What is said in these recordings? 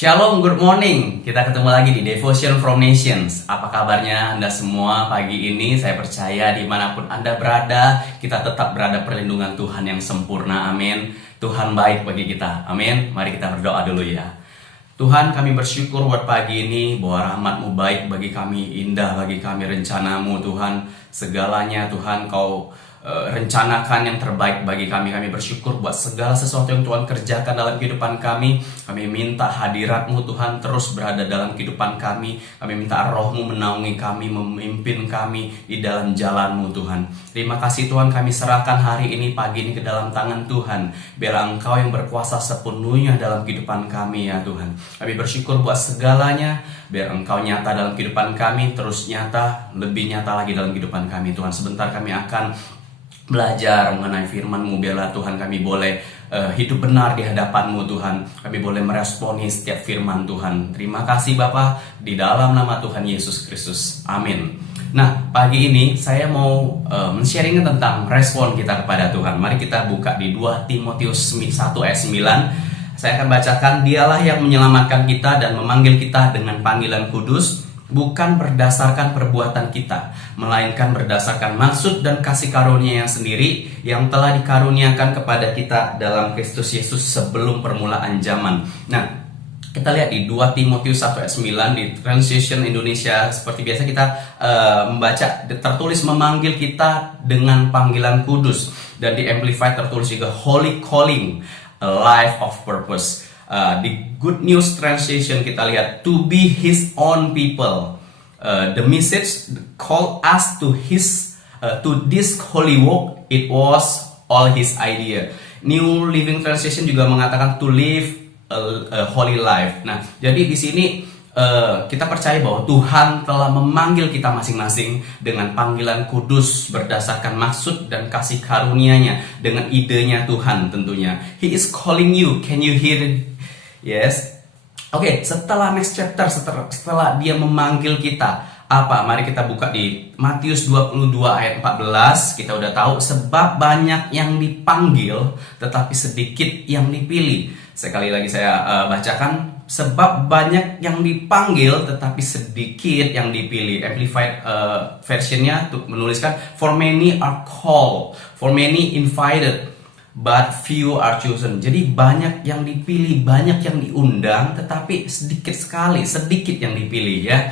Shalom, good morning. Kita ketemu lagi di Devotion from Nations. Apa kabarnya Anda semua pagi ini? Saya percaya dimanapun Anda berada, kita tetap berada perlindungan Tuhan yang sempurna. Amin. Tuhan baik bagi kita. Amin. Mari kita berdoa dulu ya. Tuhan, kami bersyukur buat pagi ini bahwa rahmat-Mu baik bagi kami, indah bagi kami rencana-Mu Tuhan. Segalanya Tuhan Kau rencanakan yang terbaik bagi kami. Kami bersyukur buat segala sesuatu yang Tuhan kerjakan dalam kehidupan kami. Kami minta hadirat-Mu Tuhan terus berada dalam kehidupan kami. Kami minta Roh-Mu menaungi kami, memimpin kami di dalam jalan-Mu Tuhan. Terima kasih Tuhan, kami serahkan hari ini, pagi ini ke dalam tangan Tuhan. Biar Engkau yang berkuasa sepenuhnya dalam kehidupan kami ya Tuhan. Kami bersyukur buat segalanya. Biar Engkau nyata dalam kehidupan kami, terus nyata, lebih nyata lagi dalam kehidupan kami Tuhan. Sebentar kami akan belajar mengenai firman-Mu. Biarlah Tuhan kami boleh hidup benar di hadapan-Mu Tuhan. Kami boleh meresponi setiap firman Tuhan. Terima kasih Bapa, di dalam nama Tuhan Yesus Kristus. Amin. Nah, pagi ini saya mau men-sharing tentang respon kita kepada Tuhan. Mari kita buka di 2 Timotius 1 ayat 9. Saya akan bacakan, dialah yang menyelamatkan kita dan memanggil kita dengan panggilan kudus, bukan berdasarkan perbuatan kita, melainkan berdasarkan maksud dan kasih karunia yang sendiri yang telah dikaruniakan kepada kita dalam Kristus Yesus sebelum permulaan zaman. Nah, kita lihat di 2 Timotius 1 ayat 9 di Translation Indonesia. Seperti biasa kita membaca, tertulis memanggil kita dengan panggilan kudus. Dan di Amplified tertulis juga Holy Calling, a life of purpose. Di Good News Translation kita lihat to be His own people. The message called us to this holy work. It was all His idea. New Living Translation juga mengatakan to live a holy life. Nah, jadi di sini kita percaya bahwa Tuhan telah memanggil kita masing-masing dengan panggilan kudus berdasarkan maksud dan kasih karunia-Nya, dengan idenya Tuhan tentunya. He is calling you. Can you hear it? Yes. Oke, setelah next chapter, setelah dia memanggil kita, apa? Mari kita buka di Matius 22 ayat 14. Kita udah tahu, sebab banyak yang dipanggil tetapi sedikit yang dipilih. Sekali lagi saya bacakan, sebab banyak yang dipanggil tetapi sedikit yang dipilih. Amplified versionnya tuh menuliskan, for many are called, for many invited, but few are chosen. Jadi banyak yang dipilih, banyak yang diundang, tetapi sedikit sekali, sedikit yang dipilih ya.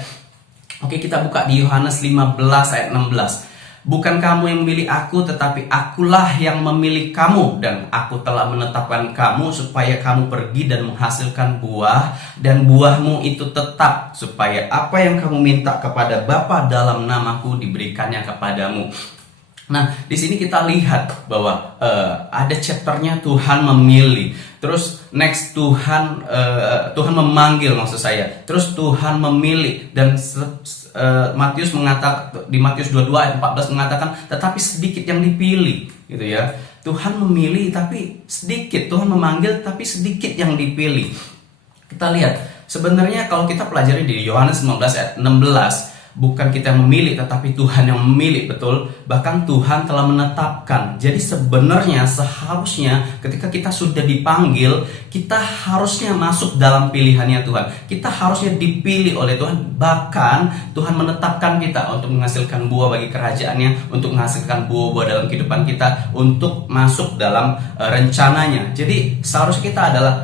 Oke, kita buka di Yohanes 15 ayat 16. Bukan kamu yang memilih aku, tetapi akulah yang memilih kamu, dan aku telah menetapkan kamu supaya kamu pergi dan menghasilkan buah, dan buahmu itu tetap, supaya apa yang kamu minta kepada Bapa dalam namaku diberikannya kepadamu. Nah, di sini kita lihat bahwa ada chapternya Tuhan memilih, terus next Tuhan memanggil, maksud saya, terus Tuhan memilih, dan Matius mengatakan di Matius 22 ayat 14 mengatakan, tetapi sedikit yang dipilih, gitu ya. Tuhan memilih tapi sedikit, Tuhan memanggil tapi sedikit yang dipilih. Kita lihat, sebenarnya kalau kita pelajari di Yohanes 15 ayat 16, bukan kita yang memilih, tetapi Tuhan yang memilih, betul. Bahkan Tuhan telah menetapkan. Jadi sebenarnya seharusnya ketika kita sudah dipanggil, kita harusnya masuk dalam pilihannya Tuhan. Kita harusnya dipilih oleh Tuhan. Bahkan Tuhan menetapkan kita untuk menghasilkan buah bagi kerajaannya, untuk menghasilkan buah-buah dalam kehidupan kita, untuk masuk dalam rencananya. Jadi seharusnya kita adalah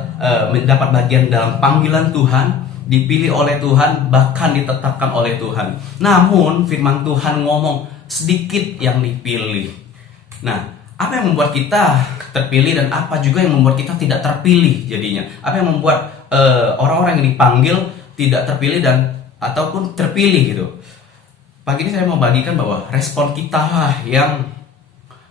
mendapat bagian dalam panggilan Tuhan, dipilih oleh Tuhan, bahkan ditetapkan oleh Tuhan. Namun firman Tuhan ngomong sedikit yang dipilih. Nah, apa yang membuat kita terpilih dan apa juga yang membuat kita tidak terpilih jadinya? Apa yang membuat orang-orang yang dipanggil tidak terpilih dan ataupun terpilih gitu? Pagi ini saya mau bagikan bahwa respon kita lah yang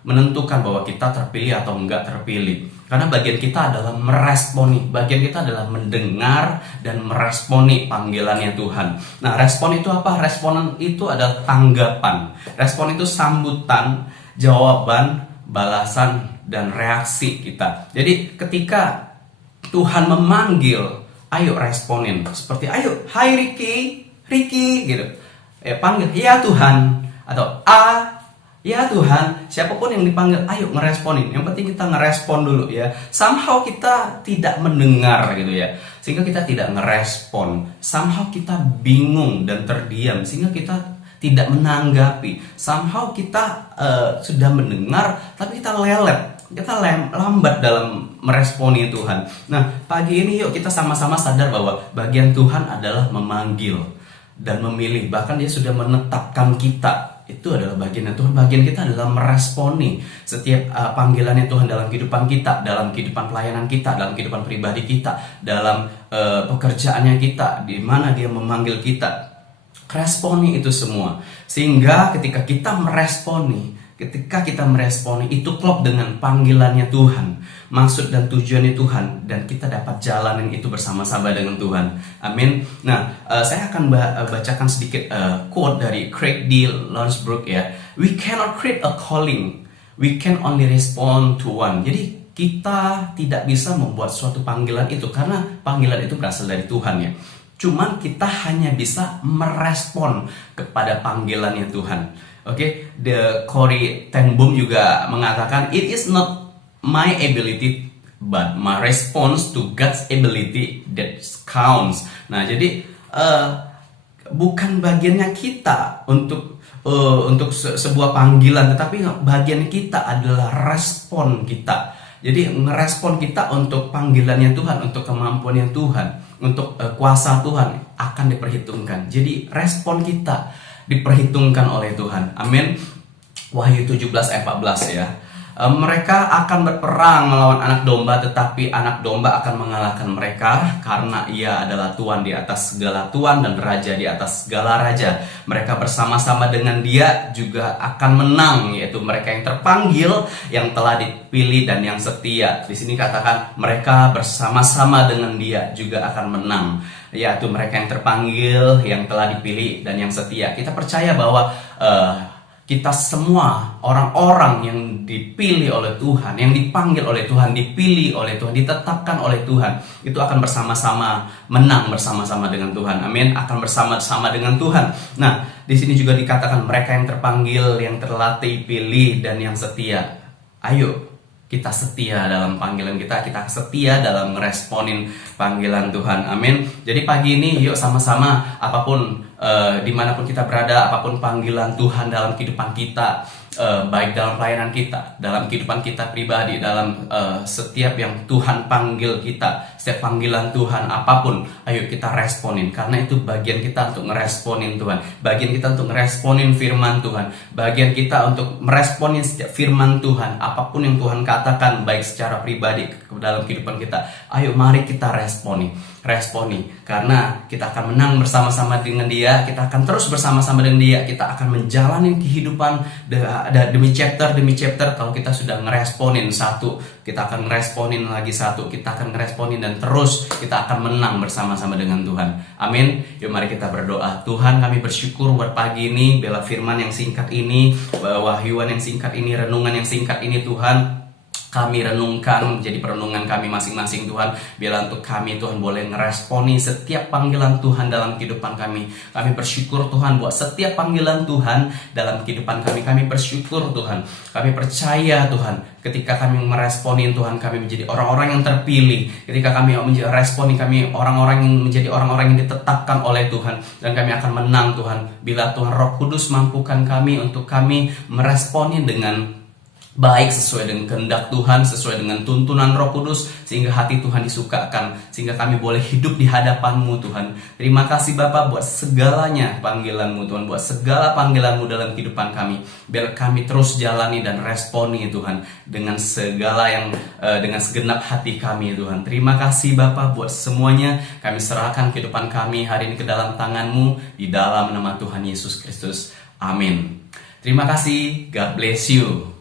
menentukan bahwa kita terpilih atau enggak terpilih. Karena bagian kita adalah meresponi, bagian kita adalah mendengar dan meresponi panggilannya Tuhan. Nah, respon itu apa? Respon itu adalah tanggapan. Respon itu sambutan, jawaban, balasan, dan reaksi kita. Jadi ketika Tuhan memanggil, ayo responin. Seperti ayo, hai Ricky gitu. Panggil, ya Tuhan. Atau Ya Tuhan, siapapun yang dipanggil, ayo ngeresponin. Yang penting kita ngerespon dulu ya. Somehow kita tidak mendengar gitu ya, sehingga kita tidak ngerespon. Somehow kita bingung dan terdiam, sehingga kita tidak menanggapi. Somehow kita sudah mendengar, tapi kita lelet. Kita lambat dalam meresponi Tuhan. Nah, pagi ini yuk kita sama-sama sadar bahwa bagian Tuhan adalah memanggil dan memilih. Bahkan Dia sudah menetapkan kita. Itu adalah bagian Tuhan. Bagian kita adalah meresponi setiap panggilannya Tuhan dalam kehidupan kita, dalam kehidupan pelayanan kita, dalam kehidupan pribadi kita, dalam pekerjaannya kita, di mana Dia memanggil kita. Responi itu semua. Sehingga ketika kita meresponi itu klop dengan panggilannya Tuhan, maksud dan tujuannya Tuhan, dan kita dapat jalanin itu bersama-sama dengan Tuhan. Amin. Nah, saya akan bacakan sedikit quote dari Craig D. Lonsbrook ya. We cannot create a calling, we can only respond to one. Jadi kita tidak bisa membuat suatu panggilan itu, karena panggilan itu berasal dari Tuhan ya. Cuman kita hanya bisa merespon kepada panggilannya Tuhan. Oke, Corrie ten Boom juga mengatakan, it is not my ability but my response to God's ability that counts. Nah, jadi bukan bagiannya kita untuk sebuah panggilan, tetapi bagian kita adalah respon kita. Jadi ngerespon kita untuk panggilannya Tuhan, untuk kemampuannya Tuhan, untuk kuasa Tuhan akan diperhitungkan. Jadi respon kita diperhitungkan oleh Tuhan. Amin. Wahyu 17 ayat 14 ya. Mereka akan berperang melawan anak domba, tetapi anak domba akan mengalahkan mereka, karena Ia adalah Tuhan di atas segala tuan dan Raja di atas segala raja. Mereka bersama-sama dengan Dia juga akan menang, yaitu mereka yang terpanggil, yang telah dipilih dan yang setia. Di sini katakan mereka bersama-sama dengan Dia juga akan menang, yaitu mereka yang terpanggil, yang telah dipilih dan yang setia. Kita percaya bahwa kita semua orang-orang yang dipilih oleh Tuhan, yang dipanggil oleh Tuhan, dipilih oleh Tuhan, ditetapkan oleh Tuhan, itu akan bersama-sama menang bersama-sama dengan Tuhan. Amin. Akan bersama-sama dengan Tuhan. Nah, di sini juga dikatakan mereka yang terpanggil, yang terlatih, pilih dan yang setia. Ayo kita setia dalam panggilan kita setia dalam meresponin panggilan Tuhan. Amin. Jadi pagi ini yuk sama-sama, apapun dimanapun kita berada, apapun panggilan Tuhan dalam kehidupan kita, baik dalam pelayanan kita, dalam kehidupan kita pribadi, dalam setiap yang Tuhan panggil kita, setiap panggilan Tuhan apapun, ayo kita responin, karena itu bagian kita untuk ngeresponin Tuhan, bagian kita untuk ngeresponin firman Tuhan, bagian kita untuk meresponin setiap firman Tuhan, apapun yang Tuhan katakan, baik secara pribadi dalam kehidupan kita. Ayo mari kita responi, karena kita akan menang bersama-sama dengan Dia, kita akan terus bersama-sama dengan Dia, kita akan menjalani kehidupan demi chapter kalau kita sudah ngeresponin satu, kita akan ngeresponin lagi satu, kita akan ngeresponin dan terus kita akan menang bersama-sama dengan Tuhan. Amin. Yuk mari kita berdoa. Tuhan, kami bersyukur buat pagi ini, bela firman yang singkat ini, wahyuan yang singkat ini, renungan yang singkat ini Tuhan, kami renungkan menjadi perenungan kami masing-masing Tuhan. Biarlah untuk kami Tuhan boleh ngeresponi setiap panggilan Tuhan dalam kehidupan kami. Kami bersyukur Tuhan buat setiap panggilan Tuhan dalam kehidupan kami. Kami bersyukur Tuhan. Kami percaya Tuhan, ketika kami meresponin Tuhan, kami menjadi orang-orang yang terpilih. Ketika kami meresponi, kami orang-orang yang menjadi orang-orang yang ditetapkan oleh Tuhan, dan kami akan menang Tuhan. Bila Tuhan Roh Kudus mampukan kami untuk kami meresponi dengan baik, sesuai dengan kehendak Tuhan, sesuai dengan tuntunan Roh Kudus, sehingga hati Tuhan disukakan, sehingga kami boleh hidup di hadapan-Mu Tuhan. Terima kasih Bapa buat segalanya panggilan-Mu Tuhan, buat segala panggilan-Mu dalam kehidupan kami. Biar kami terus jalani dan responi Tuhan dengan segala yang dengan segenap hati kami Tuhan. Terima kasih Bapa buat semuanya. Kami serahkan kehidupan kami hari ini ke dalam tangan-Mu, di dalam nama Tuhan Yesus Kristus. Amin. Terima kasih. God bless you.